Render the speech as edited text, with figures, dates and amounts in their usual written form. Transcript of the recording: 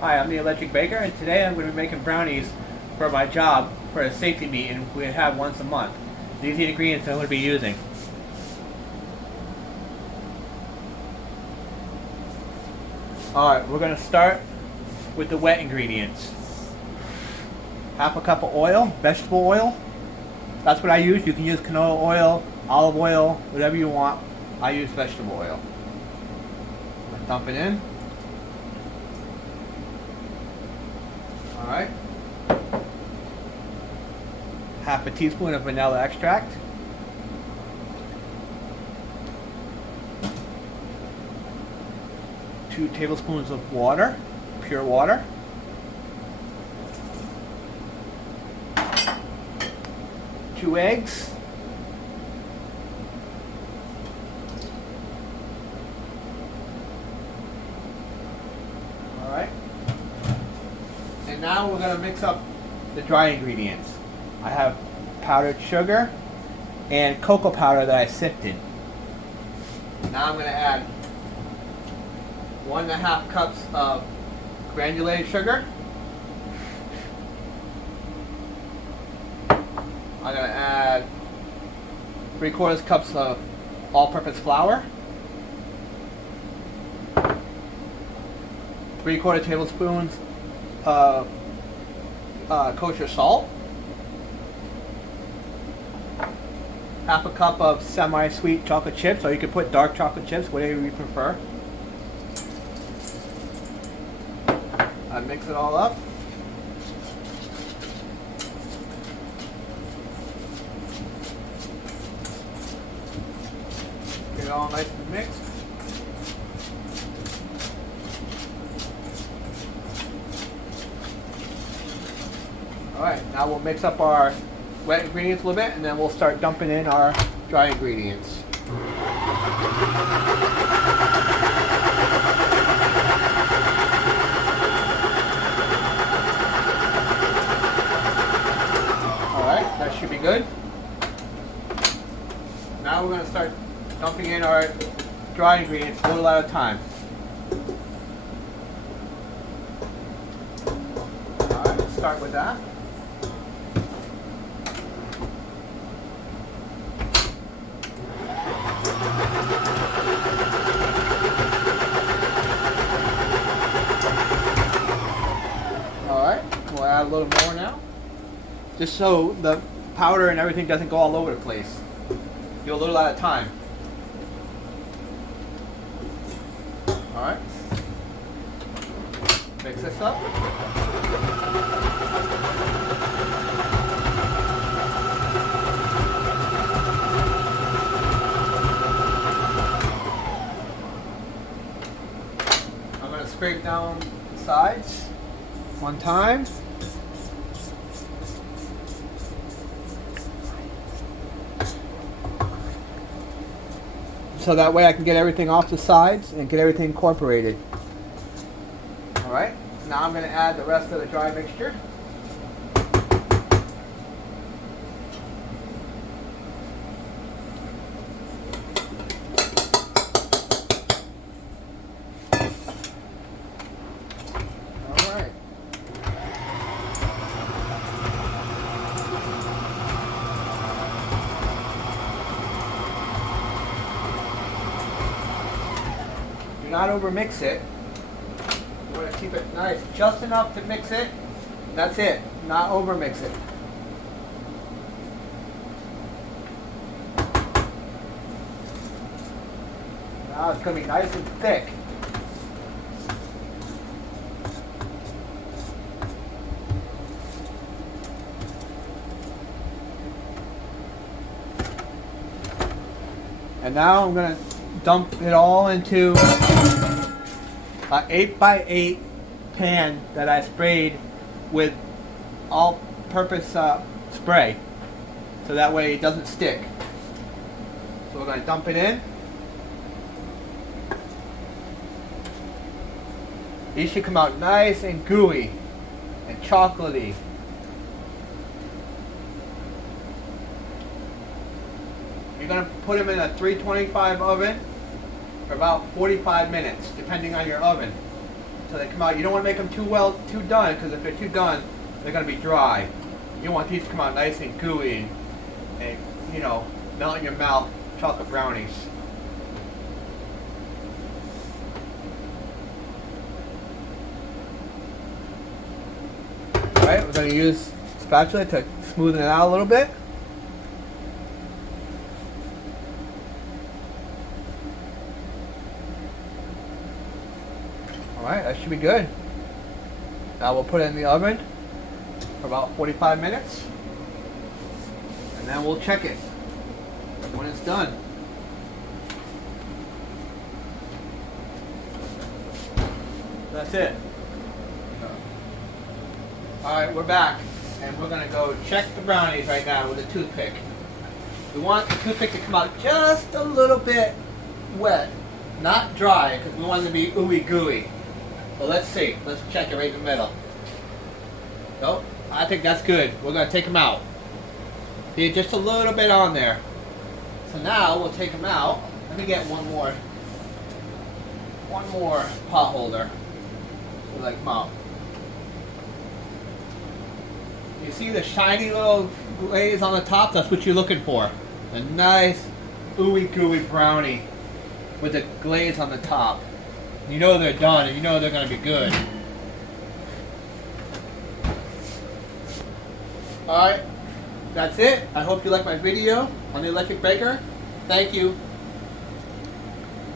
Hi, I'm the electric baker, and today I'm going to be making brownies for my job for a safety meeting we have once a month. These are the ingredients I'm going to be using. Alright, we're going to start with the wet ingredients. Half a cup of oil, vegetable oil. That's what I use. You can use canola oil, olive oil, whatever you want. I use vegetable oil. Dump it in. Alright. Half a teaspoon of vanilla extract. Two tablespoons of water, pure water. Two eggs. Alright. And now we're going to mix up the dry ingredients. I have powdered sugar and cocoa powder that I sifted. Now I'm going to add 1.5 cups of granulated sugar. I'm going to add 3/4 cups of all-purpose flour. 3/4 tablespoons of kosher salt. Half a cup of semi-sweet chocolate chips, or you can put dark chocolate chips, whatever you prefer. I mix it all up. Get it all nice and mixed. Alright, now we'll mix up our wet ingredients a little bit, and then we'll start dumping in our dry ingredients. Alright, that should be good. Now we're going to start dumping in our dry ingredients a little at a time. Alright, let's start with that. Alright, we'll add a little more now. Just so the powder and everything doesn't go all over the place. Do a little at a time. Alright. Mix this up. I'm going to scrape down the sides one time. So that way I can get everything off the sides and get everything incorporated. Alright, now I'm going to add the rest of the dry mixture. Alright. Do not over mix it. You want to keep it nice, just enough to mix it. That's it. Not over mix it. Now it's going to be nice and thick. And now I'm going to dump it all into an 8x8 pan that I sprayed with all-purpose spray, so that way it doesn't stick. So we're going to dump it in. These should come out nice and gooey and chocolatey. You're going to put them in a 325 oven for about 45 minutes, depending on your oven. until they come out. You don't want to make them too done, because if they're too done, they're going to be dry. You want these to come out nice and gooey and you know, melt in your mouth. Chocolate brownies. Alright, we're going to use a spatula to smoothen it out a little bit. Alright, that should be good. Now we'll put it in the oven for about 45 minutes. And then we'll check it when it's done. That's it. Alright, we're back. And we're going to go check the brownies right now with a toothpick. We want the toothpick to come out just a little bit wet. Not dry, because we want them to be ooey gooey. So let's see. Let's check it right in the middle. Nope. I think that's good. We're going to take them out. See, just a little bit on there. So now we'll take them out. Let me get one more pot holder. So they come out. You see the shiny little glaze on the top? That's what you're looking for. A nice ooey gooey brownie with the glaze on the top. You know they're done and you know they're going to be good. Alright, that's it. I hope you like my video on the electric baker. Thank you.